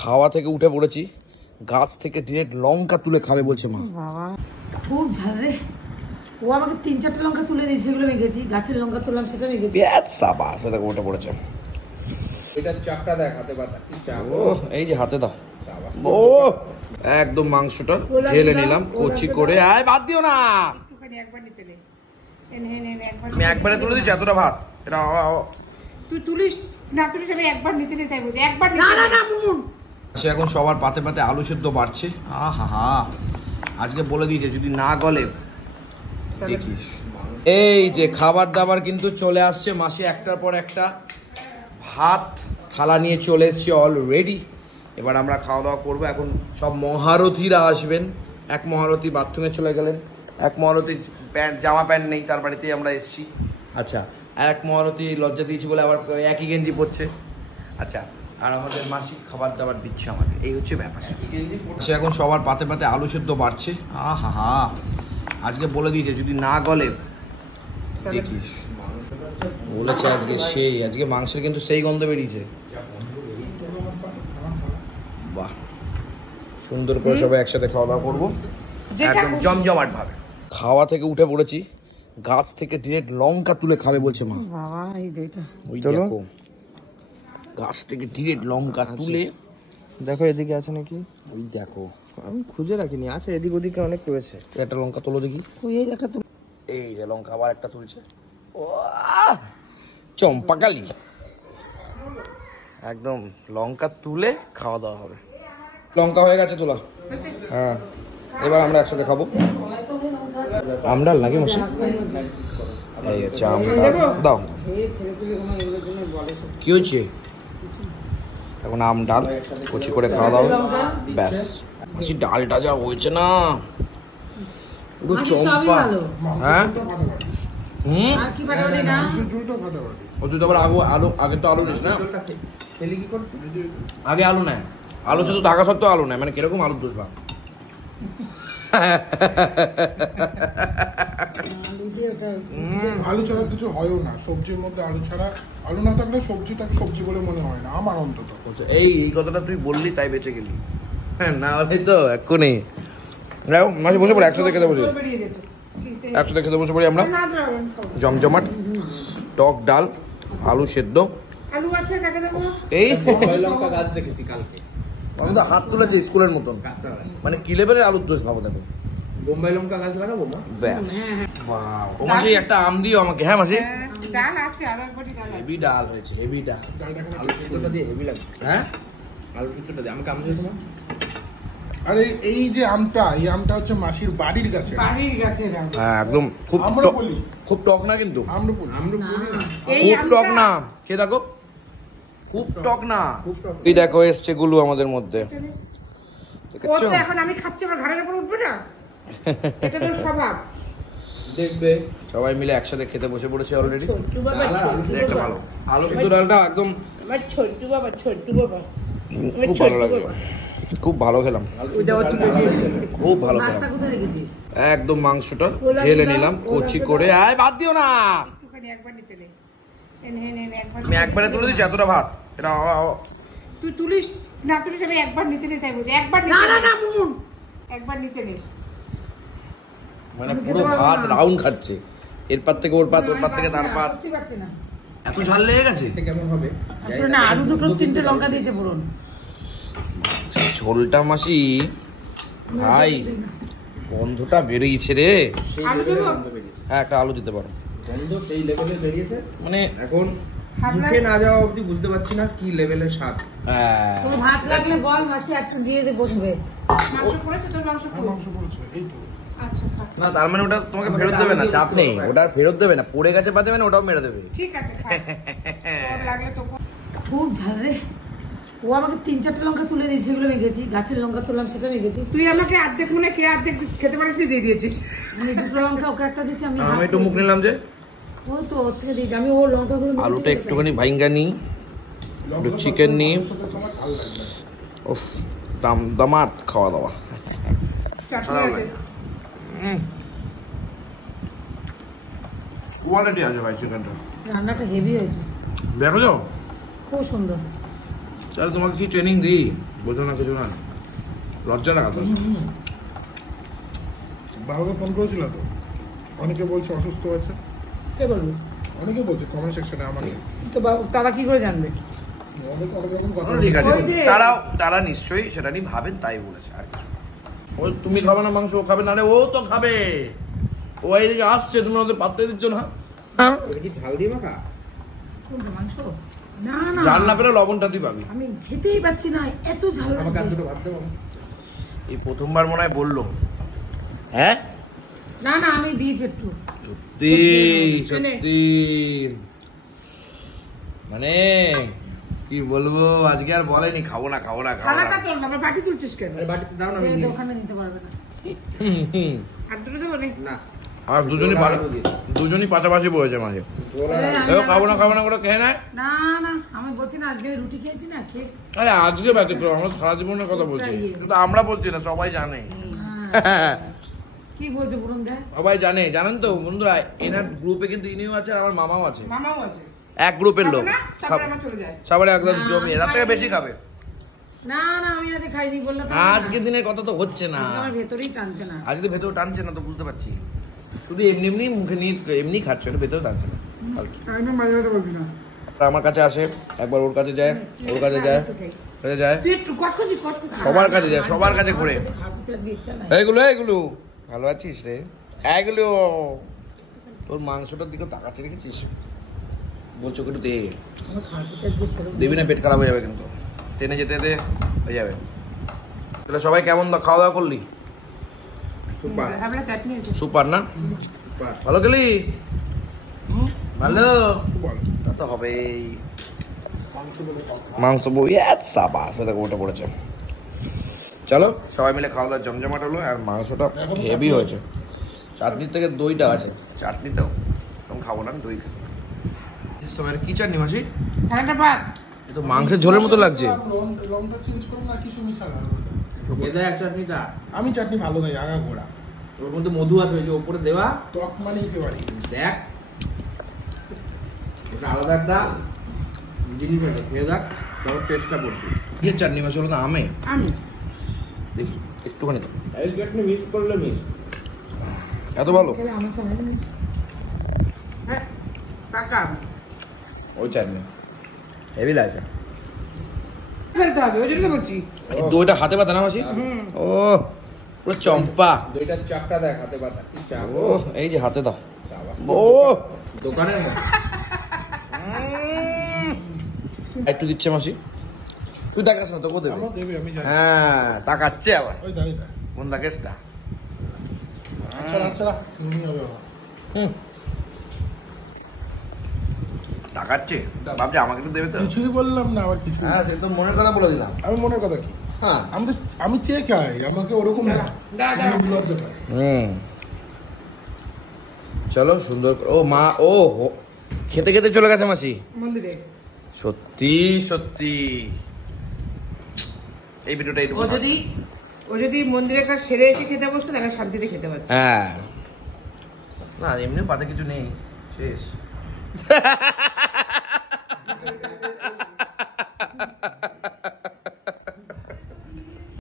খাওয়া থেকে উঠে পড়েছি, গাছ থেকে ডিরেক্ট লঙ্কা তুলে খাবে বলছে মা। বাবা খুব ঝাল রে। ও আমাকে 3-4টা লঙ্কা তুলে দিয়েছে, সেগুলো মেখেছি। গাছের লঙ্কা তুললাম, সেটা মেখেছি। সাবাস, সেটা উঠে পড়েছে। এটা চাপটা দেখ, হাতে পাতা কি চাপ। ও এই যে হাতে দাও। ও একদম মাংসটা ঢেলে নিলাম কচি করে। আয় ভাত দিও না, একটুখানি একবার নিতে নে। আমি একবারে তুলে দিচ্ছি এতটা ভাত। এটা তুই তুলিস না, তুলিস আমি একবার নিতে নে, তাই বলছি একবার না না না মুন। সে এখন সবার পাতে পাতে আলু সেদ্ধ বাড়ছে। আহা, আজকে বলে দিয়েছে যদি না গলে দেখিস। এই যে খাবার দাবার কিন্তু চলে আসছে, মাসি একটার পর একটা ভাত থালা নিয়ে চলে এসছে অলরেডি। এবার আমরা খাওয়া দাওয়া করবো। এখন সব মহারথীরা আসবেন। এক মহারথী বাথরুমে চলে গেলেন, এক মহারথী জামা প্যান্ট নেই, তার বাড়িতেই আমরা এসেছি। আচ্ছা, আর এক মহারথী লজ্জা দিয়েছি বলে আবার একই গেঞ্জি পরছে। আচ্ছা, আর আমাদের মাসি খাবার দাবার দিচ্ছে আমাদের, এই হচ্ছে ব্যাপার। সে এখন সবার পাতে পাতে আলু সেদ্ধ বাড়ছে। আহা, আজকে বলে দিয়েছে যদি না গলে দেখিস। বলেছে আজকে সেই, আজকে মাংসের কিন্তু সেই গন্ধ বেরিয়েছে। বাহ, সুন্দর করে সবাই একসাথে খাওয়া দাওয়া করবো একদম জমজমাট ভাবে। খাওয়া থেকে উঠে পড়েছি, গাছ থেকে ডিরেক্ট লঙ্কা তুলে খাবে বলছে মা। বাবা এই দেটা ওই দেখো, গাছ থেকে ডিরেক্ট লঙ্কা তুলে। দেখো এদিকে আছে নাকি, ওই দেখো, আমি খুঁজে রাখিনি, আছে এদিক ওদিকে অনেক রয়েছে। একটা লঙ্কা তোলো দেখি। ওই একটা তো, এই যে লঙ্কা আবার একটা তুলছে। ও চম্পাকালি, একদম লঙ্কা তুলে খাওয়া দাওয়া হবে। লঙ্কা হয়ে গেছে তোলা। হ্যাঁ, এবার আমরা একসাথে খাবো। আমডাল নাকি মাসি? এই হচ্ছে আমডাল। দাও, কি হয়েছে? এখন আম ডাল কচি করে খাওয়া দাওয়া। ব্যাস মাসি, ডালটা যা হয়েছে না পুরো চম্পা। হ্যাঁ আর কি বাড়াবি না? ও তুই তো আবার আগে তো আলু নিস না। আগে আলু নেয়, আলু শুধু থাকা সত্ত্বেও আলু নেয়, মানে কিরকম আলুর দোষ বা। আলু ছাড়া কিছু হয়ও না সবজির মধ্যে। আলু ছাড়া, আলু না থাকলে সবজিটাকে সবজি বলে মনে হয় না আমার অন্তত। এই কথাটা তুই বললি তাই বেঁচে গেলি, না হলে তো এক্ষুনি। মাসি বসে পড়ে, একসাথে খেতে বসে, একসাথে খেতে বসে পড়ি আমরা। জমজমাট টক ডাল, আলু সেদ্ধ। আলু আছে কাকে দেবো? এই লঙ্কা গাছ দেখেছি কালকে, আমি তো হাত তুলেছি স্কুলের মতন, মানে কি লেভেলের আলুর দোষ ভাবো। দেখো বোম্বাই লঙ্কা গাছ লাগাবো মা। ব্যাস, ও মাসি একটা আম দিও আমাকে। হ্যাঁ মাসি, ডাল আছে আর একবারই ডাল আছে। হেভি ডাল হয়েছে, হেভি ডাল। আলু সিদ্ধটা দিয়ে হেভি লাগে। হ্যাঁ, আলু সিদ্ধটা দিয়ে আমাকে আম দিয়ে তোমার। আরে এই যে আমটা, এই আমটা হচ্ছে মাসির বাড়ির গাছে। বাড়ির গাছে ডাল। হ্যাঁ একদম খুব আমরা বলি খুব টক না কিন্তু, আম্রপুলি। খুব টক না। কে দেখো, খুব টক না। এই দেখো এসছে গুলু আমাদের মধ্যে। ও তো এখন আমি খাচ্ছি, আমার ঘাড়ের উপর উঠবে না, এটা তো স্বভাব। দেখবে সবাই মিলে একসাথে খেতে বসে পড়েছে অলরেডি। ছোট্টু বাবা, ছোট্টু একটা বাবা, ভালো আলু সিদ্ধ ডালটা একদম আমার ছোট্টু বাবা, ছোট্টু বাবা, খুব ভালো লাগে, খুব ভালো খেলাম, খুব ভালো খেলাম। একদম মাংসটা ঢেলে নিলাম কচি করে। আয় ভাত দিও না, একটুখানি একবার নিতে নে। আমি একবারে তুলে দিচ্ছি এতটা ভাত। এটা তুই তুলিস না, তুলিস আমি একবার নিতে নে, তাই বলছি একবার না না না মুন, একবার নিতে নে। মানে পুরো ভাত রাউন্ড খাচ্ছে, এরপার থেকে ওর পাত, ওর পাত থেকে তার পাত। সত্যি পাচ্ছি না, এত ঝাল লেগে গেছে। কেমন হবে? আসলে না, আলু দুটো 3টে লঙ্কা দিয়েছে পুরন। ঝোলটা মাসি ভাই গন্ধটা বেরিয়েছে রে। আলু দেবো? হ্যাঁ একটা আলু দিতে পারো। গন্ধ সেই লেভেলে বেরিয়েছে, মানে এখন মুখে না যাওয়া অবধি বুঝতে পারছি না কি লেভেলের স্বাদ। তোর ভাত লাগলে বল, মাসি একটু দিয়ে দে, বসবে। মাংস পড়েছে তোর? মাংস মাংস পড়েছে এই তো। আচ্ছা না তার মানে ওটা তোমাকে ফেরত দেবে না, চাপ নেই, ওটা ফেরত দেবে না, পড়ে গেছে পাতে মানে ওটাও মেরে দেবে। ঠিক আছে, তোর লাগলে তো। খুব ঝাল রে। ও আমাকে 3-4টা লঙ্কা তুলে দিয়েছে, সেগুলো মেখেছি। গাছের লঙ্কা তুললাম, সেটা মেখেছি। তুই আমাকে অর্ধেক মনে কে অর্ধেক খেতে পারিস নি, দিয়ে দিয়েছিস। আমি 2টো লঙ্কা ওকে একটা দিয়েছি, আমি একটু মুখ নিলাম যে। ওই তো ওর থেকে দিয়েছি, আমি ও লঙ্কাগুলো আলুটা একটুখানি ভাইঙ্গা নিই, একটু চিকেন নিই। উফ, দামাত খাওয়া দাওয়া। কোয়ালিটি আছে ভাই চিকেনটা, রান্নাটা হেভি হয়েছে, দেখো যাও খুব সুন্দর। তাহলে তোমাকে কি ট্রেনিং দিই? বোঝো না কিছু না, লজ্জা লাগা তো। বাবাকে ফোন করেছিল তো, অনেকে বলছে অসুস্থ আছে, কে বলবো? অনেকে বলছে কমেন্ট সেকশনে আমাকে। তো তারা কি করে জানবে? অনেক অনেক রকম কথা ঠিক আছে, ওই যে- তারা নিশ্চয়ই সেটা নিয়ে ভাবেন, তাই বলেছে, আর কিছু না। ওই তুমি খাবে না মাংস, ও খাবে না, রে ও তো খাবে, ও এইদিকে আসছে, তুমি ওদের পাত্তে দিচ্ছ না। হ্যাঁ, এটা কি ঝাল দিয়ে মাখা? কোনটা মাংস? না না, জাল না পেলে লবণটা তুই পাবি। আমি খেতেই পাচ্ছি না, এত ঝাল আমাকে আর লাগছে। দুটো ভাত দেবো? এই প্রথমবার মনে হয় বললো। হ্যাঁ না না, আমি দিয়েছি একটু। সত্যি সত্যি, মানে কি বলবো, আজকে আর বলেনি খাবো না খাবো না খাবো খালাটা না। তোর না, আমার বাটি তুলছিস কেন? আরে বাটিতে দাও না, আমি এই নিয়ে দোকানে নিতে পারবে না। হুম। আর দুটো দেবো নি? না আর দুজনই পাশাপাশি বলেছে মাঝে, ঝোল আর এই, আমি দেখো খাবো না আবার- খাবো না করে খেয়ে নেয়। না না, আমি বলছি না, আজকে রুটি খেয়েছি না, খেয়ে আরে আজকে ব্যতিক্রম, আমরা সারা জীবনের কথা বলছি, কিন্তু আমরা বলছি না, সবাই জানে। হ্যাঁ। কি বলছো বলুন দেখ? সবাই জানে, জানেন তো বন্ধুরা, এনার গ্রুপে কিন্তু ইনিও আছে, আর আমার মামাও আছে, মামাও আছে। এক গ্রুপের লোক। খাবো না, তারপরে আমার চলে যায়। সবার একদম না, জমি, তার থেকে বেশি খাবে। না না, আমি আজকে খাইনি বললে তো হবে না। আজকে দিনের কথা তো হচ্ছে না, আজকে আমার ভেতরেই টানছে না। আজকে ভেতর টানছে না তো, বুঝতে পারছি, শুধু এমনি এমনি মুখে নিয়ে এমনি খাচ্ছ, এটা ভেতরে টানছে না। একদম বাজে কথা বলবি না। আমার কাছে আসে, একবার ওর কাছে যায়, ওর কাছে যায়, কাছে যায়, তুই একটু কচকচি কচকচি খা। সবার কাছে যায়, সবার কাছে ঘুরে। খাওয়ার প্রতি আর ইচ্ছা নাই। এইগুলো ভালো আছিস রে, এইগুলো তোর মাংসটার দিকে তাকাচ্ছে, দেখেছিস, বলছো একটু দে, আমার খাওয়ার প্রতি আজকে সেরকম- দেবি না, পেট খারাপ হয়ে যাবে কিন্তু, টেনে যেতে যেতে হয়ে যাবে। তাহলে সবাই কেমন খাওয়া দাওয়া করলি? সুপার আমরা চাটনি আছে। সুপার না, সুপার। ভালো গেলি, ভালো বল তা তো হবেই। মাংস বলে কথা। মাংস বই সাবাস, দেখো ওটা পড়েছে। চলো সবাই মিলে খাওয়া দাওয়া জমজমাট হলো, আর মাংসটা হেভি হয়েছে, চাটনির থেকে দইটা আছে, চাটনিটাও আমি খাবো না, আমি দই খাবো। সবাই কি চাটনি মাসি? ঠান্ডা পাক। এ তো মাংসের ঝোলের মতো লাগছে। রংটা চেঞ্জ করুন না, কিছু মিশালা। খেয়ে দেয় এক চাটনিটা, আমি চাটনি ভালো খাই, আগা ঘোড়া, ওর মধ্যে মধু আছে, ওই যে ওপরে দেওয়া, টক মানেই ফেভারিট। দেখ ওটা আলাদা একটা জিনিস আছে, খেয়ে দেখ, তারপর টেস্টটা করবি। কি চাটনি মাসি হলো না, আমে আমি দেখি একটুখানি দাও। এই চাটনি মিক্স করলে মিক্স। এত ভালো খেলে আমার সামনে নিস। হ্যাঁ, কাকা ওই চাটনি হেভি লাগে। ফেলতে হবে, ওই জন্য তো বলছি। এই দইটা হাতে পাতা না মাসি? হুম। ও পুরো চম্পা। দুইটার চাপটা দেখ হাতে পাতা, কি চাপ। ও এই যে হাতে দাও। সাবাস। ও দোকানের মতো। একটু দিচ্ছে মাসি, তুই দেখাস না তো কো দেবে। আমার দেবে, আমি জানি। হ্যাঁ তাকাচ্ছে আবার, ওই দাই দাই। কোন দাকেসটা? আচ্ছা আচ্ছা, তুমি হবে আমার। হুম তাকাচ্ছে, ভাবছে আমাকে একটু দেবে তো। কিছুই বললাম না, আবার কিছু। হ্যাঁ সে তো মনের কথা বলে দিলাম। আমি মনের কথা কি, হ্যাঁ আমি চেয়ে খাই, আমাকে ওরকম না। দাঁড়া। আমি লজ্জা পাই। চলো সুন্দর ও মা, ও খেতে খেতে চলে গেছে মাসি। মন্দিরে সত্যি সত্যি এই ভিডিওটা একটু ও যদি মন্দিরে কাজ সেরে এসে খেতে বসতো তাহলে শান্তিতে খেতে পারতো। হ্যাঁ না এমনি পাতে কিছু নেই, শেষ।